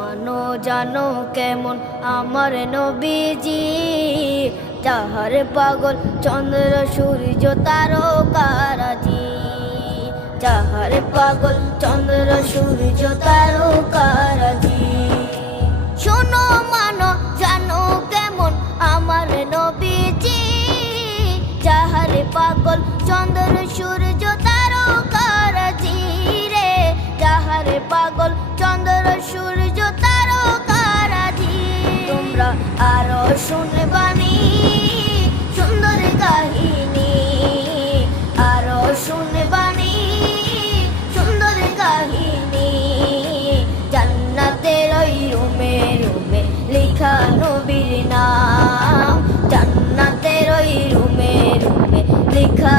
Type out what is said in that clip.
মানো জানো কেমন আমার নবীজি, যাহার পাগল চন্দ্র সূর্য তারকারাজি, যাহার পাগল চন্দ্র সূর্য তারকারাজি। শোনো মানো জানো কেমন আমার নবীজি, যাহার পাগল চন্দ্র সূর্য তারকারাজি রে, যাহার পাগল চন্দ্র সূর্য তারকারাজি। তোমরা আরো শুনবানি সুন্দর কাহিনী, আরো শুনবানি সুন্দর কাহিনী। জান্নাতের ওই রুমে রুমে লেখা নবীর নাম, জান্নাতের ওই রুমে রুমে লেখা